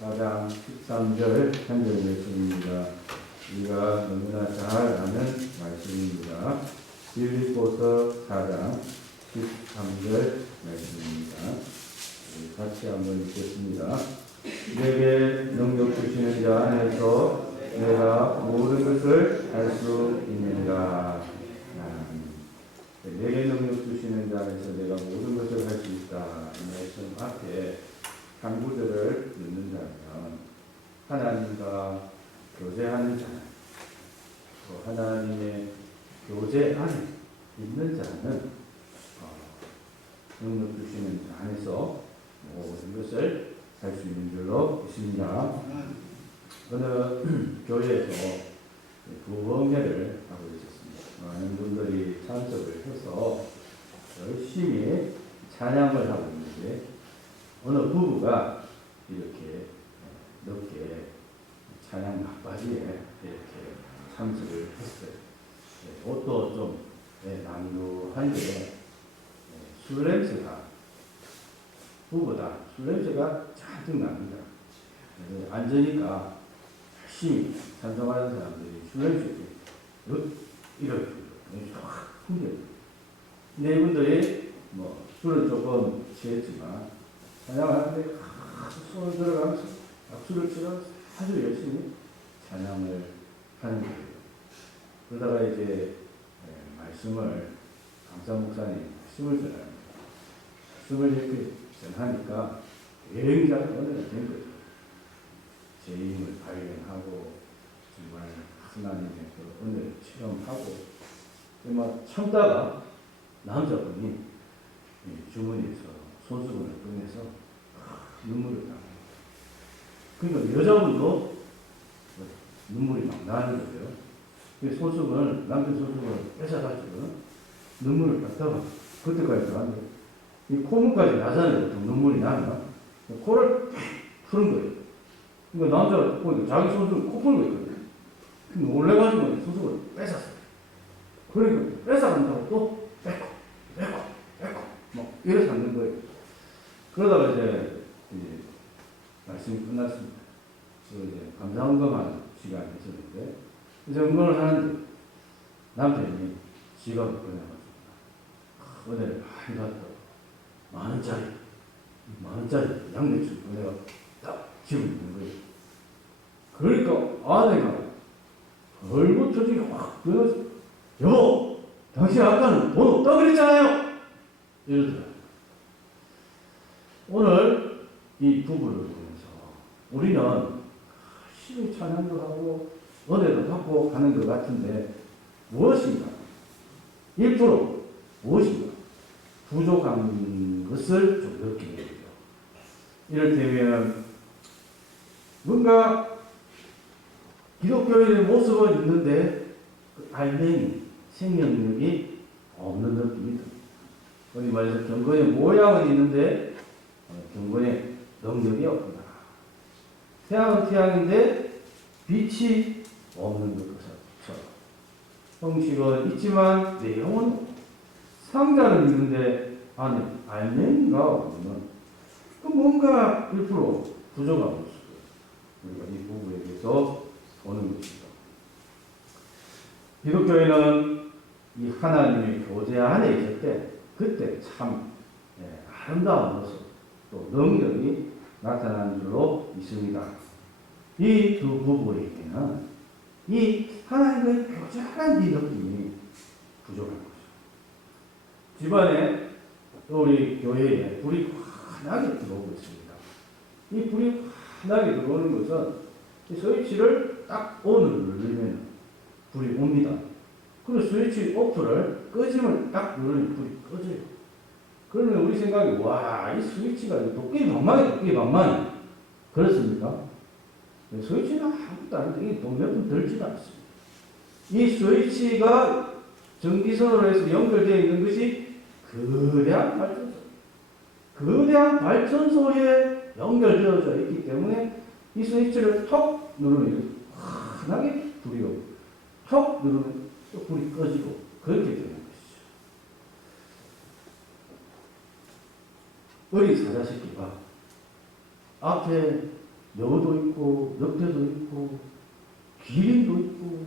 4장 13절 한절 말씀입니다. 우리가 너무나 잘 아는 말씀입니다. 빌립보서 4장 13절 말씀입니다. 같이 한번 읽겠습니다. 내게 능력 주시는 자 안에서 내가 모든 것을 할 수 있느니라. 아멘. 내게 능력 주시는 자 안에서 내가 모든 것을 할 수 있다. 이 말씀 앞에 한 구절을 읽는다면 하나님과 교제하는 자, 또 하나님의 교제 안에 있는 자는 어, 능력 주시는 자 안에서 모든 것을 할수 있는 줄로 믿습니다. 어느 교회에서 부흥회를 하고 있었습니다. 많은 분들이 참석을 해서 열심히 찬양을 하고 있는데 어느 부부가 이렇게 늦게 찬양 막바지에 이렇게 참석을 했어요. 네, 옷도 좀 네, 남루한데 네, 술 냄새가 부부다 술 냄새가 잔뜩 납니다. 앉으니까 열심히 찬송하는 사람들이 술 냄새 이렇게 확 풍겨요. 근데 이분들이 뭐 술은 조금 취했지만 찬양을 하는데 손을 들어가면서 박수를 치면서 아주 열심히 찬양을 하는 거예요. 그러다가 이제 예, 말씀을 강사 목사님 말씀을 전합니다. 말씀을 이렇게 전하니까 굉장히 은혜가 된 거죠. 제 힘을 발견하고 정말 하나님의 그 은혜를 체험하고 막 참다가 남자분이 이 주머니에서 손수건을 꺼내서 눈물을 나요. 그러니까 여자분도 눈물이 막 나는 거예요. 그 손수건을, 남편 손수건을 뺏어가지고 눈물을 갖다가 그때까지 나는데 이 콧물까지 나잖아요. 보통 눈물이 나면. 코를 푸는 거예요. 그러니까 남자가 보니까 자기 손수건 코 푸는 거 있거든요. 근데 놀래가지고 손수건을 뺏었어요. 그러니까 뺏어간다고 또 뺏고, 뺏고, 뺏고, 뭐 이래서 앉는 거예요. 그러다가 이제, 이제 말씀이 끝났습니다. 그리고 이제 감사원금하는 시간이 있었는데 이제 응원을 하는데 남편이 지갑을 꺼내가지고 아, 은혜를 많이 받다 만 원짜리 만 원짜리 양배추 꺼내가 딱 집어 있는 거예요. 그러니까 아내가 얼굴 표정이 확 변해서 여보 당신 아까는 돈 없다 그랬잖아요 이러더라고요. 오늘 이 부부를 보면서 우리는 열심히 찬양도 하고 은혜도 받고 가는 것 같은데 무엇인가? 1% 무엇인가? 부족한 것을 좀 느끼게 되죠. 이를테면 뭔가 기독교인의 모습은 있는데 그 알맹이 생명력이 없는 느낌이 듭니다. 어디 말해서 경건의 모양은 있는데 어, 경건의 능력이 없구나. 태양은 태양인데 빛이 없는 것처럼. 형식은 있지만 내용은. 상자는 있는데 안에 알맹이가 없는 그 뭔가 1% 부족한 모습 우리가 이 부부에게서 보는 것입니다. 기독교인은 이 하나님의 교제 안에 있을 때 그때 참 예, 아름다운 모습 또 능력이 나타나는 줄로 믿습니다. 이 두 부부에게는 이 하나님과의 교제한 이 느낌이 부족한 거죠. 집안에 또 우리 교회에 불이 환하게 들어오고 있습니다. 이 불이 환하게 들어오는 것은 이 스위치를 딱 ON을 누르면 불이 옵니다. 그리고 스위치 오프를 끄지면 딱 누르면 불이 꺼져요. 그러면 우리 생각에 와, 이 스위치가 도끼 방망이, 도끼 방망이. 그렇습니까? 네, 스위치는 아무것도 아닌데 이게 돈몇푼 들지도 않습니다. 이 스위치가 전기선으로 해서 연결되어 있는 것이 거대한 발전소. 거대한 발전소에 연결되어져 있기 때문에 이 스위치를 턱 누르면 환하게 불이 오고 턱 누르면 또 불이 꺼지고 그렇게 되는 것이죠. 어린 사자새끼가 앞에 여우도 있고 늑대도 있고 기린도 있고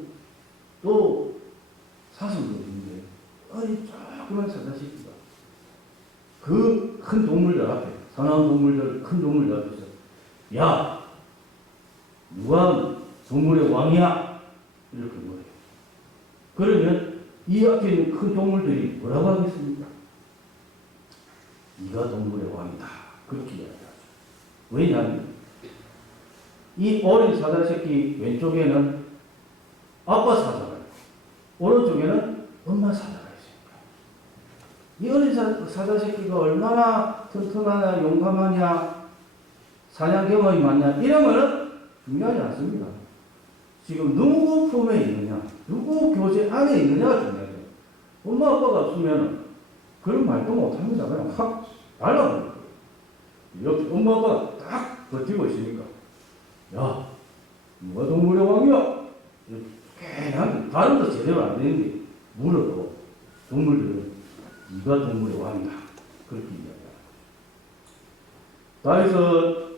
또 사슴도 있는데 어이 조그만 사자식이가 그 큰 동물들 앞에 사나운 동물들 큰 동물들 앞에서 야 누가 동물의 왕이야? 이렇게 뭐래요. 그러면 이 앞에 있는 큰 동물들이 뭐라고 하겠습니까? 네가 동물의 왕이다 그렇게 이야기하죠 왜냐하면 이 어린 사자 새끼 왼쪽에는 아빠 사자가 있고 오른쪽에는 엄마 사자가 있습니다. 이 어린 사, 사자 새끼가 얼마나 튼튼하냐 용감하냐 사냥 경험이 많냐 이런 거는 중요하지 않습니다. 지금 누구 품에 있느냐 누구 교제 안에 있느냐가 중요해요. 엄마 아빠가 없으면 그런 말도 못합니다. 그냥 확 날라버려요. 이렇게 엄마 아빠가 딱 버티고 있으니까 야, 누가 동물의 왕이야? 그냥 발음도 제대로 안 되는데 물어도 동물들은 네가 동물의 왕이다. 그렇게 이야기합니다. 다윗은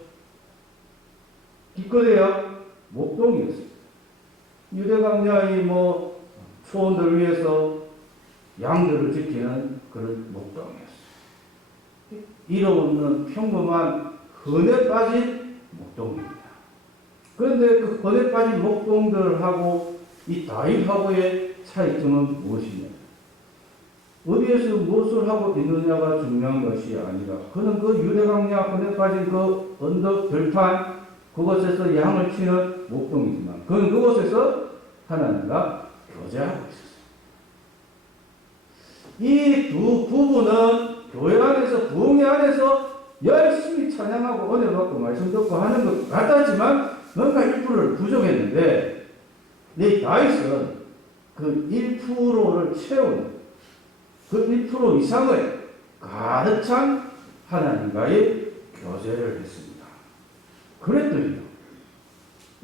기껏해야 목동이었어요. 유대강야의 뭐 초원들 위해서 양들을 지키는 그런 목동이었어요. 일 없는 평범한 흔해 빠진 목동입니다. 그런데 그 거대 빠진 목동들하고 이 다윗하고의 차이점은 무엇이냐? 어디에서 무엇을 하고 있느냐가 중요한 것이 아니라 그는 그 유대강야 거대 빠진 그 언덕 들판 그곳에서 양을 치는 목동이지만 그는 그곳에서 하나님과 교제하고 있었어요. 이 두 부부는 교회 안에서 부흥회 안에서 열심히 찬양하고 은혜 받고 말씀 듣고 하는 것 같았지만 뭔가 1%를 부족했는데 이 다윗은 그 1%를 채우는 그 1% 이상을 가득 찬 하나님과의 교제를 했습니다. 그랬더니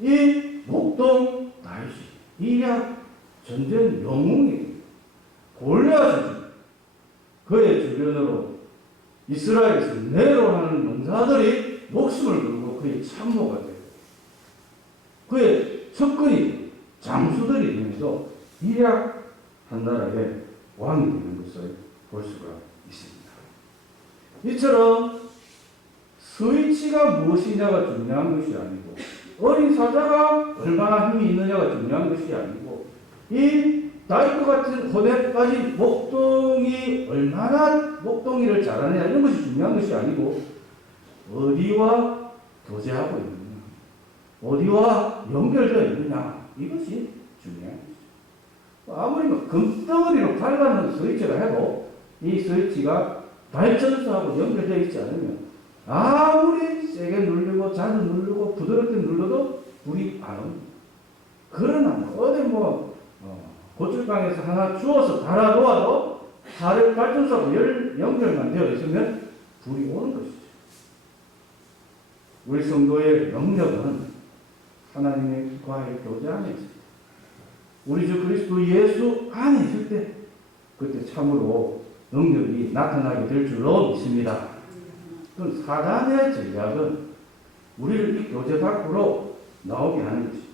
이 목동 다윗이 이략 전쟁 영웅이 골리앗을 그의 주변으로 이스라엘에서 내로하는 농사들이 목숨을 걸고 그의 참모가 되고 그의 측근이 장수들이 되면서 일약 한 나라의 왕이 되는 것을 볼 수가 있습니다. 이처럼 스위치가 무엇이냐가 중요한 것이 아니고 어린 사자가 얼마나 힘이 있느냐가 중요한 것이 아니고 이 다이크 같은 빠진 목동이 얼마나 목동이를 잘하느냐 이런 것이 중요한 것이 아니고 어디와 교제하고 있느냐 어디와 연결되어 있느냐 이것이 중요한 것이죠. 아무리 뭐 금덩어리로 갈라는 스위치가 해도 이 스위치가 발전소하고 연결되어 있지 않으면 아무리 세게 누르고 자주 누르고 부드럽게 눌러도 불이 안 옵니다. 그러나 뭐 어디 뭐 어, 고출방에서 하나 주워서 달아 놓아도 발을 발전소하고 열, 연결만 되어 있으면 불이 오는 것이죠. 우리 성도의 능력은 하나님과의 교제 안에 있습니다. 우리 주 그리스도 예수 안에 있을 때 그때 참으로 능력이 나타나게 될 줄로 믿습니다. 그럼 사단의 전략은 우리를 이 교제 밖으로 나오게 하는 것입니다.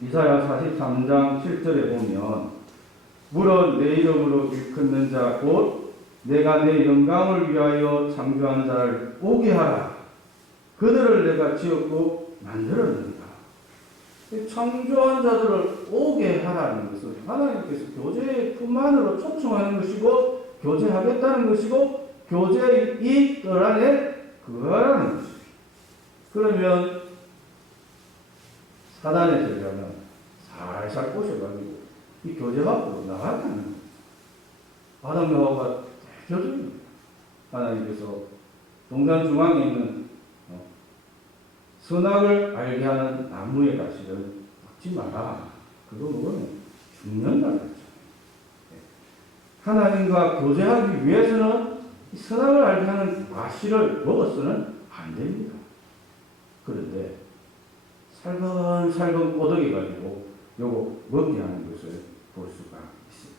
이사야 43장 7절에 보면 물은 내 이름으로 일컫는 자 곧 내가 내 영광을 위하여 창조한 자를 오게 하라. 그들을 내가 지었고 만들었느니라. 이 창조한 자들을 오게 하라는 것은 하나님께서 교제뿐만으로 초청하는 것이고 교제하겠다는 것이고 교제의 이 뜰 안에 그거라는 것입니다. 그러면 사단의 전략은 살살 꼬셔가지고 이 교제 밖으로 거예요. 아담 여호와가 대표적입니다. 하나님께서 동산 중앙에 있는 어, 선악을 알게 하는 나무의 가시를 먹지 마라. 그거 먹으면 죽는다. 네. 하나님과 교제하기 위해서는 이 선악을 알게 하는 가시를 먹어서는 안 됩니다. 그런데 살금살금 꼬덕이 가지고 요거 먹게 하는 것을 볼 수가 있습니다.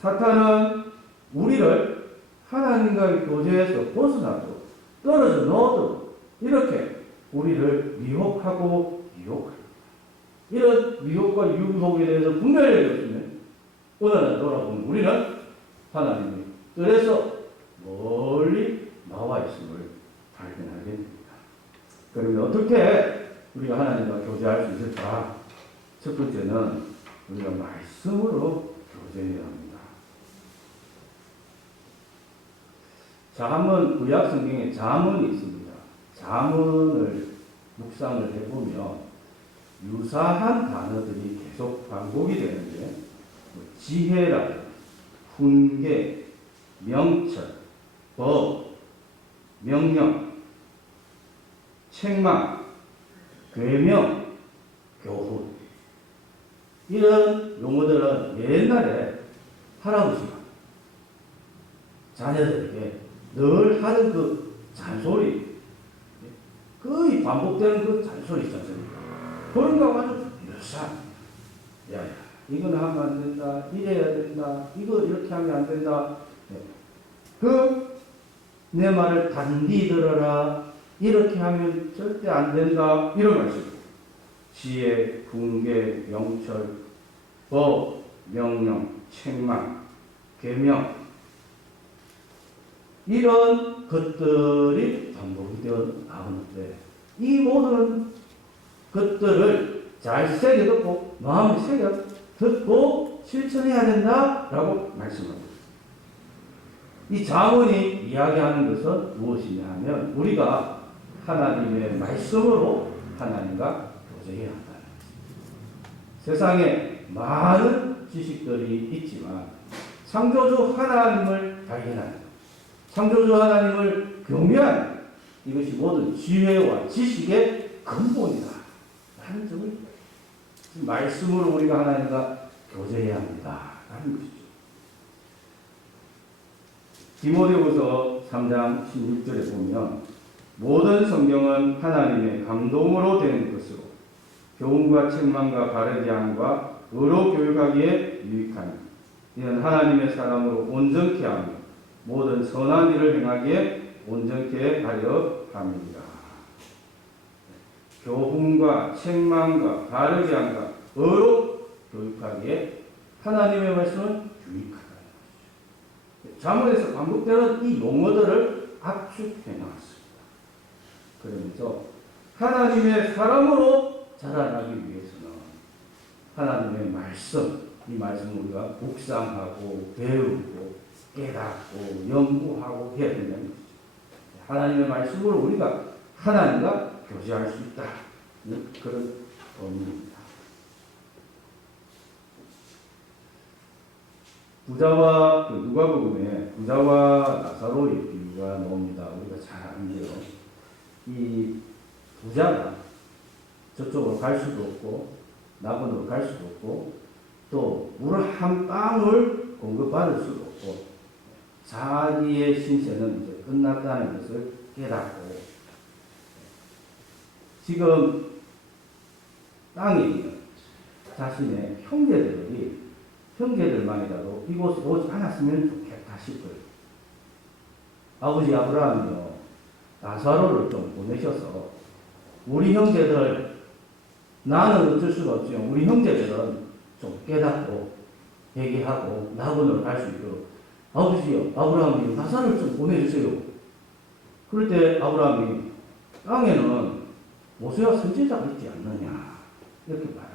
사탄은 우리를 하나님과의 교제에서 벗어나도록 떨어져 넣어도록 이렇게 우리를 미혹하고 유혹합니다. 이런 미혹과 유혹에 대해서 분별력이 없으면 오늘날 돌아보면 우리는 하나님의 뜻에서 멀리 나와 있음을 발견하게 됩니다. 그러면 어떻게 우리가 하나님과 교제할 수 있을까? 첫 번째는 우리가 말씀으로 교제해야 합니다. 자문 구약 성경에 자문이 있습니다. 자문을 묵상을 해보면 유사한 단어들이 계속 반복이 되는데 뭐 지혜라, 훈계, 명철, 법, 명령, 책망, 괴명, 교훈 이런 용어들은 옛날에 할아버지가 자녀들에게 늘 하는 그 잔소리 거의 반복되는 그 잔소리 있지 않습니까? 그런 거 아주 유사한 야, 이건 하면 안 된다 이래야 된다 이거 이렇게 하면 안 된다. 그 내 말을 단디 들어라 이렇게 하면 절대 안 된다 이런 말씀 지혜, 분계, 명철, 법, 명령, 책망, 계명 이런 것들이 반복이 되어 나오는데 이 모든 것들을 잘 새겨 듣고 마음에 새겨 듣고 실천해야 된다라고 말씀합니다. 이 자문이 이야기하는 것은 무엇이냐 하면 우리가 하나님의 말씀으로 하나님과 한다는 것입니다. 세상에 많은 지식들이 있지만 창조주 하나님을 발견하는 창조주 하나님을 경외하는 이것이 모든 지혜와 지식의 근본이다. 라는 점을 말씀으로 우리가 하나님과 교제해야 합니다. 라는 것이죠. 디모데후서 3장 16절에 보면 모든 성경은 하나님의 감동으로 된 것으로 교훈과 책망과 바르게 함과 의로 교육하기에 유익하니 이는 하나님의 사람으로 온전케 하며 모든 선한 일을 행하기에 온전케 하려 함이니라. 교훈과 책망과 바르게 함과 의로 교육하기에 하나님의 말씀은 유익하다. 자문에서 반복되는 이 용어들을 압축해 나왔습니다. 그러면서 하나님의 사람으로 자라나기 위해서는 하나님의 말씀, 이 말씀을 우리가 묵상하고 배우고 깨닫고 연구하고 해야 된다는 것이죠. 하나님의 말씀으로 우리가 하나님과 교제할 수 있다. 그런 의미입니다. 부자와 그 누가복음에 부자와 나사로의 비유가 나옵니다. 우리가 잘 아는데요. 이 부자가 저쪽으로 갈 수도 없고 나번으로 갈 수도 없고 또 물 한 방울 공급받을 수도 없고 자기의 신세는 이제 끝났다는 것을 깨닫고 지금 있는 자신의 형제들이 형제들만이라도 이곳에 오지 않았으면 좋겠다 싶어요. 아버지 아브라함이요 나사로를 좀 보내셔서 우리 형제들 나는 어쩔 수가 없지만 우리 형제들은 좀 깨닫고 회개하고 낙원으로 갈수 있도록 아버지요 아브라함이 나사로를 좀 보내주세요. 그럴 때 아브라함이 땅에는 모세와 선지자가 있지 않느냐 이렇게 말합니다.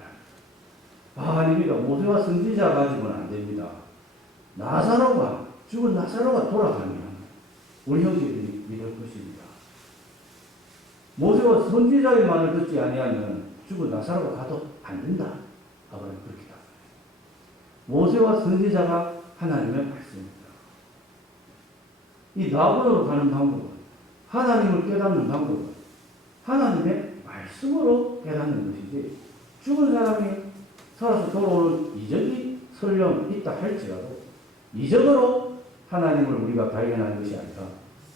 아, 아닙니다. 모세와 선지자 가지고는 안 됩니다. 나사로가 죽은 나사로가 돌아가면 우리 형제들이 믿을 것입니다. 모세와 선지자의 말을 듣지 아니하면 죽은 나사로가 가도 안 된다. 아브라함이 그렇게 답합니다. 모세와 선지자가 하나님의 말씀입니다. 이 나본으로 가는 방법은 하나님을 깨닫는 방법은 하나님의 말씀으로 깨닫는 것이지 죽은 사람이 살아서 돌아오는 이적이 설령 있다 할지라도 이적으로 하나님을 우리가 발견하는 것이 아니라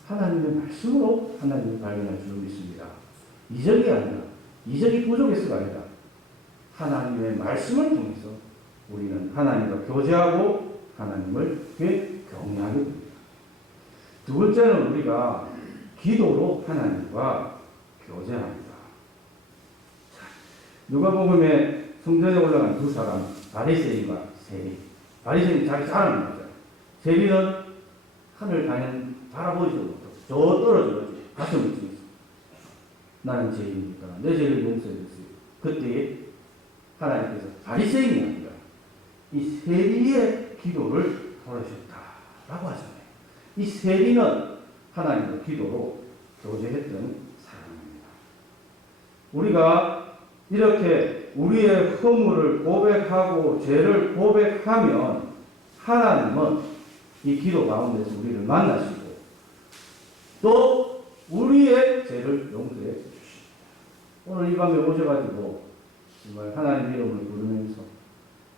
하나님의 말씀으로 하나님을 발견할 줄 믿습니다. 이적이 아니라 이적이 부족해서가 아니라 하나님의 말씀을 통해서 우리는 하나님과 교제하고 하나님을 경외하게 됩니다. 두 번째는 우리가 기도로 하나님과 교제합니다. 누가복음에 성전에 올라간 두 사람 바리새인과 세리. 바리새인 자기 자랑을 하잖아요. 세리는 하늘 가는 바라보지도 못하고 저 떨어져가지고 가슴을 나는 죄인이니까 내 죄를 용서해 주세요. 그때 하나님께서 바리새인이 아니라 이 세리의 기도를 돌아주셨다라고 하잖아요. 이 세리는 하나님의 기도로 교제했던 사람입니다. 우리가 이렇게 우리의 허물을 고백하고 죄를 고백하면 하나님은 이 기도 가운데서 우리를 만나시고 또 우리의 죄를 용서해. 오늘 이 밤에 오셔가지고 정말 하나님 이름을 부르면서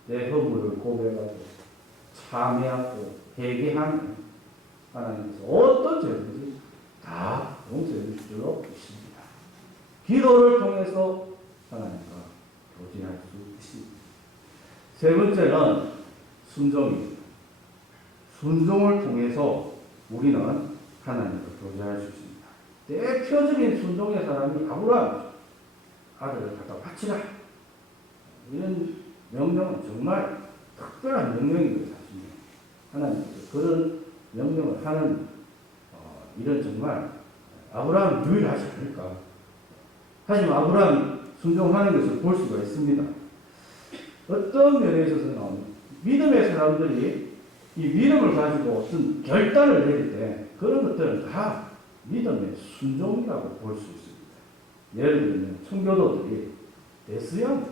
내 허물을 고백하고 참여하고 회개하면 하나님께서 어떤 죄든지 다 용서해 주실 줄로 믿습니다. 기도를 통해서 하나님과 교제할 수 있습니다. 세 번째는 순종입니다. 순종을 통해서 우리는 하나님과 교제할 수 있습니다. 대표적인 순종의 사람이 아브라함이죠. 아들을 갖다 바치라. 이런 명령은 정말 특별한 사실. 하나님께서 그런 명령을 하는 어, 일은 정말 아브라함 유일하지 않을까. 하지만 아브라함 순종하는 것을 볼 수가 있습니다. 어떤 면에 있어서는 믿음의 사람들이 이 믿음을 가지고 어떤 결단을 내릴 때 그런 것들은 다 믿음의 순종이라고 볼 수 있습니다. 예를 들면 청교도들이 데스양을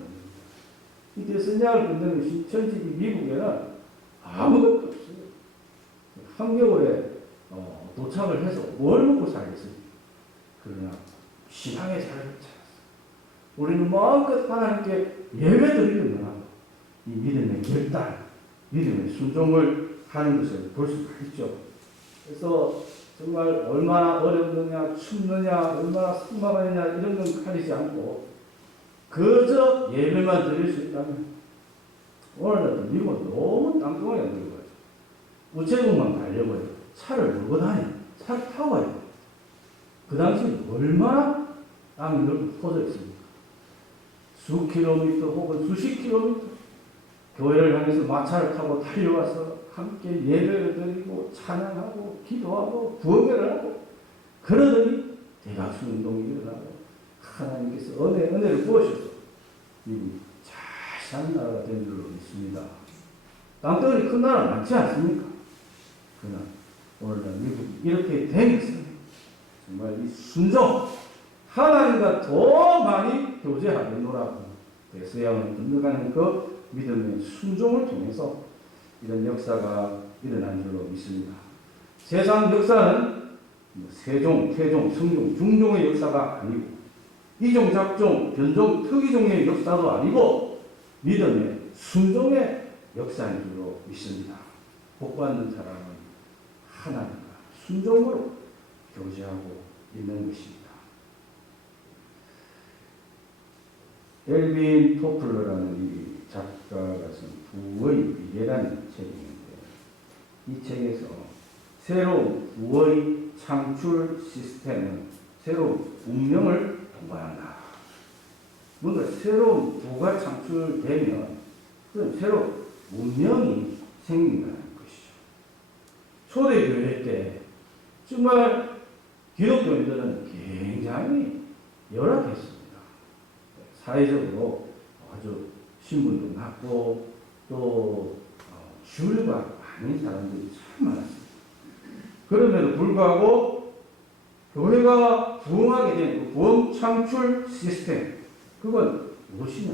이 데스양을 전지 이 미국에는 아무것도 없어요. 한겨울에 어, 도착을 해서 뭘 먹고 살겠습니까? 그러나 신앙의 삶을 찾았어. 우리는 마음껏 하나님께 예배 드리는 거하고 이 믿음의 결단, 믿음의 순종을 하는 것을 볼 수가 있죠. 그래서 정말 얼마나 어렵느냐, 춥느냐, 얼마나 숙마하느냐 이런 건 가리지 않고 그저 예배만 드릴 수 있다면 오늘날도 미국은 너무 안 들어가죠. 우체국만 해요. 차를 몰고 다녀. 차를 타고 가요. 그 당시 얼마나 땅이 넓고 퍼져 있습니까? 수 킬로미터 혹은 수십 킬로미터 교회를 향해서 마차를 타고 달려와서 함께 예배를 드리고 찬양하고 기도하고 구원을 하고 그러더니 대각수 운동이 일어나고 하나님께서 은혜, 은혜를 부으셔서 미국이 잘 사는 나라가 된 줄로 믿습니다. 땅덩어리 큰 나라 많지 않습니까? 그러나 오늘날 미국이 이렇게 된 것은 정말 이 순종, 하나님과 더 많이 교제하겠노라고 대서양을 건너가는 그 믿음의 순종을 통해서 이런 역사가 일어난 줄로 믿습니다. 세상 역사는 뭐 세종, 태종, 성종, 중종의 역사가 아니고 이종, 작종, 변종, 특이종의 역사도 아니고 믿음의 순종의 역사인 줄로 믿습니다. 복받는 사람은 하나님과 순종으로 교제하고 있는 것입니다. 엘빈 토플러라는 이 작가가 쓴 부의 미래라는 책인데 이 책에서 새로운 부의 창출 시스템은 새로운 운명을 동반한다. 뭔가 새로운 부가 창출되면 그럼 새로운 운명이 생긴다는 것이죠. 초대교회 때 정말 기독교인들은 굉장히 열악했습니다. 사회적으로 아주 신분도 낮고 또 어, 주류가 아닌 사람들이 참 많았습니다. 그럼에도 불구하고 교회가 부흥하게 된그 부흥 창출 시스템 그건 무엇이냐?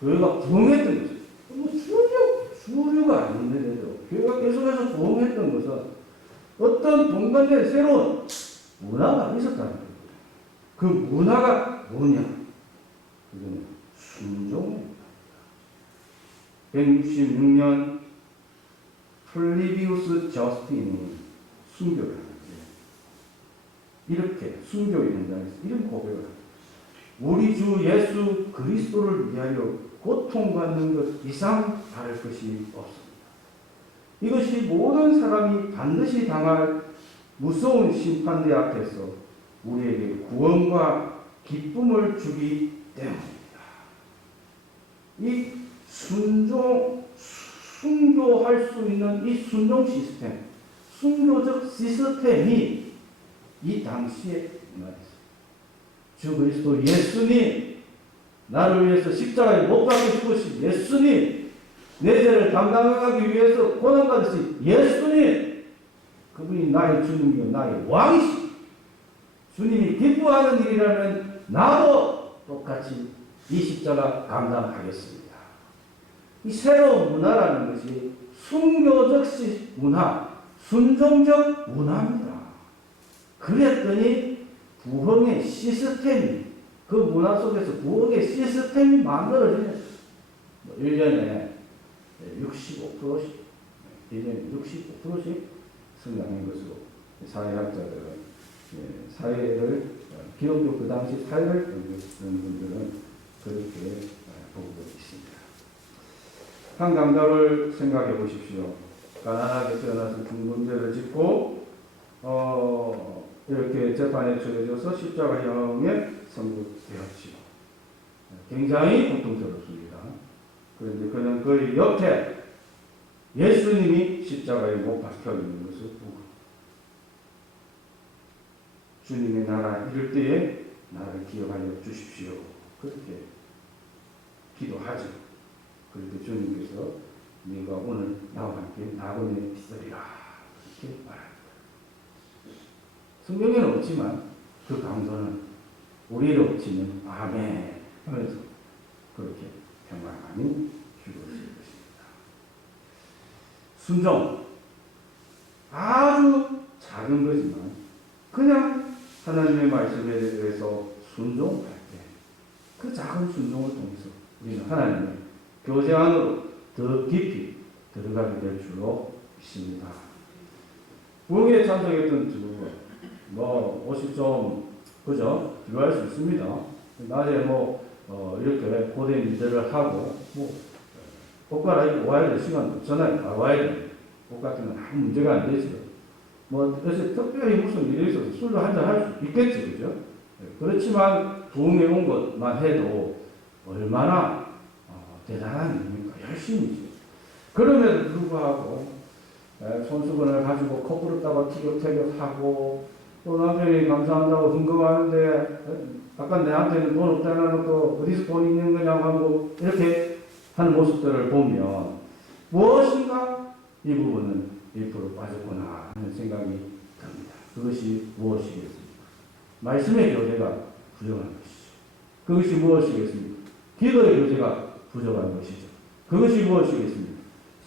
교회가 부흥했던 거죠. 뭐 주류 주류가 아닌데도 교회가 계속해서 부흥했던 것은 어떤 동반된 새로운 문화가 있었다는 거예요. 그 문화가 뭐냐? 그거는 순종입니다. 166년 플리비우스 저스틴이 순교를 하는데 이렇게 순교의 현장에서 이런 고백을 합니다. 우리 주 예수 그리스도를 위하여 고통받는 것 이상 다를 것이 없습니다. 이것이 모든 사람이 반드시 당할 무서운 심판대 앞에서 우리에게 구원과 기쁨을 주기 때문입니다. 이 순종, 순교할 수 있는 이 순종 시스템, 순교적 시스템이 이 당시에. 주 그리스도 예수님, 나를 위해서 십자가에 못 박혀 죽으신 예수님, 내 죄를 담당하기 위해서 고난받으신 예수님, 그분이 나의 주님이요, 나의 왕이시. 주님이 기뻐하는 일이라면 나도 똑같이 이 십자가 감당하겠습니다. 이 새로운 문화라는 것이 순교적 시- 문화, 순종적 문화입니다. 그랬더니 부흥의 시스템이 그 문화 속에서 부흥의 시스템이 만들어지는 뭐 1년에 65%씩 1년에 65%씩 성장한 것으로 사회학자들은 예, 사회를 어, 기독교 그 당시 사회를 연구하는 분들은 그렇게 어, 보고 있습니다. 한 강자를 생각해 보십시오. 가난하게 태어나서 중범죄를 짓고 어, 이렇게 재판에 처해져서 십자가형에 선고되었지요. 굉장히 고통스럽습니다. 그런데 그는 그 옆에 예수님이 십자가에 못 박혀 있는 것을 보고 주님의 나라 이럴 때에 나를 기억하여 주십시오. 그렇게 기도하죠. 그런데 주님께서 네가 오늘 나와 함께 낙원에 있으리라 이렇게 말합니다. 성경에는 없지만 그 강도는 우리로 치는 아멘 하면서 그렇게 평안함이 주어질 것입니다. 순종 아주 작은 거지만 그냥 하나님의 말씀에 대해서 순종할 때 그 작은 순종을 통해서 우리는 하나님의 교제 안으로 더 깊이 들어가게 될 줄로 믿습니다. 부흥에 참석했던 주뭐 옷이 좀 그죠 필요할 수 있습니다. 낮에 뭐 어, 이렇게 고대 일들을 하고 뭐 옷 갈아입고 와야 될 시간 없잖아요. 다 와야 돼. 옷 같은 건 아무 문제가 안 되죠. 뭐 그래서 특별히 무슨 일이 있어서 술도 한잔 할 수 있겠지, 그죠? 네, 그렇지만 부흥에 온 것만 해도 얼마나 어, 대단한 일입니까? 열심이죠. 그럼에도 불구하고 에, 손수건을 가지고 거꾸로다가 티격태격하고 또 남편이 감사한다고 흥금하는데 에, 아까 내한테는 돈 없다는 것도 어디서 돈 있는 거냐고 하고 이렇게 하는 모습들을 보면 무엇인가 이 부분은 1% 빠졌구나 하는 생각이 듭니다. 그것이 무엇이겠습니까? 말씀의 교제가 부족한 것이죠. 그것이 무엇이겠습니까? 기도의 교제가 부족한 것이죠. 그것이 무엇이겠습니까?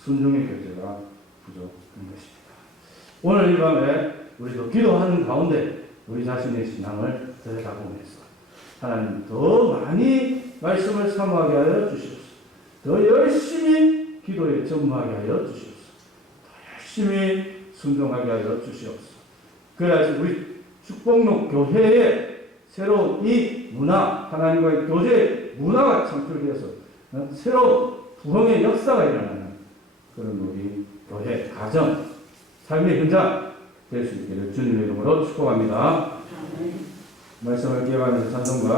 순종의 교제가 부족한 것입니다. 오늘 이 밤에 우리도 기도하는 가운데 우리 자신의 신앙을 들여다보면서 하나님 더 많이 말씀을 사모하게 하여 주시옵소서. 더 열심히 기도에 전무하게 하여 주시옵소서. 더 열심히 순종하게 하여 주시옵소서. 그래야지 우리 축복록 교회에 새로운 이 문화, 하나님과의 교제 문화가 창출되어서 어, 새로운 부흥의 역사가 일어나는 그런 우리 교회, 가정, 삶의 현장 될 수 있기를 주님의 이름으로 축복합니다. 말씀을 기억하면서 찬송가